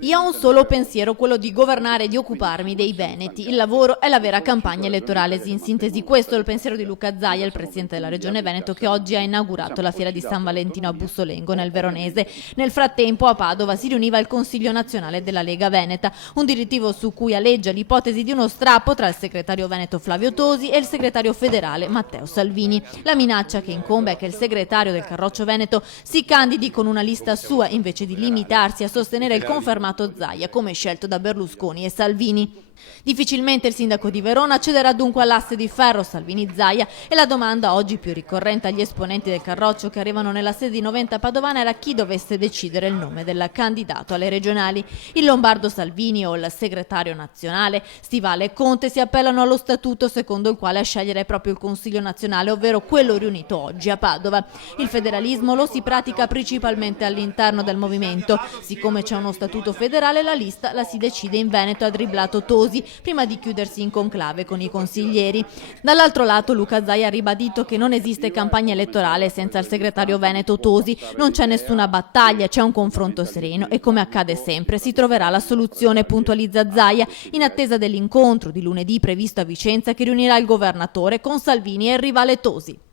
Io ho un solo pensiero, quello di governare e di occuparmi dei veneti. Il lavoro è la vera campagna elettorale. In sintesi, questo è il pensiero di Luca Zaia, il presidente della Regione Veneto, che oggi ha inaugurato la fiera di San Valentino a Bussolengo, nel Veronese. Nel frattempo, a Padova si riuniva il Consiglio nazionale della Lega Veneta, un direttivo su cui aleggia l'ipotesi di uno strappo tra il segretario veneto Flavio Tosi e il segretario federale Matteo Salvini. La minaccia che incombe è che il segretario del Carroccio Veneto si candidi con una lista sua invece di limitarsi a sostenere il confermato Zaia come scelto da Berlusconi e Salvini. Difficilmente il sindaco di Verona cederà dunque all'asse di ferro Salvini-Zaia e la domanda oggi più ricorrente agli esponenti del Carroccio che arrivano nella sede di Noventa Padovana era chi dovesse decidere il nome del candidato alle regionali. Il lombardo Salvini o il segretario nazionale Stivale e Conte si appellano allo statuto secondo il quale a scegliere è proprio il Consiglio nazionale, ovvero quello riunito oggi a Padova. Il federalismo lo si pratica principalmente all'interno del movimento. Siccome c'è uno statuto federale, la lista la si decide in Veneto, ha dribblato Tosi prima di chiudersi in conclave con i consiglieri. Dall'altro lato Luca Zaia ha ribadito che non esiste campagna elettorale senza il segretario veneto Tosi, non c'è nessuna battaglia, c'è un confronto sereno e come accade sempre si troverà la soluzione, puntualizza Zaia, in attesa dell'incontro di lunedì previsto a Vicenza che riunirà il governatore con Salvini e il rivale Tosi.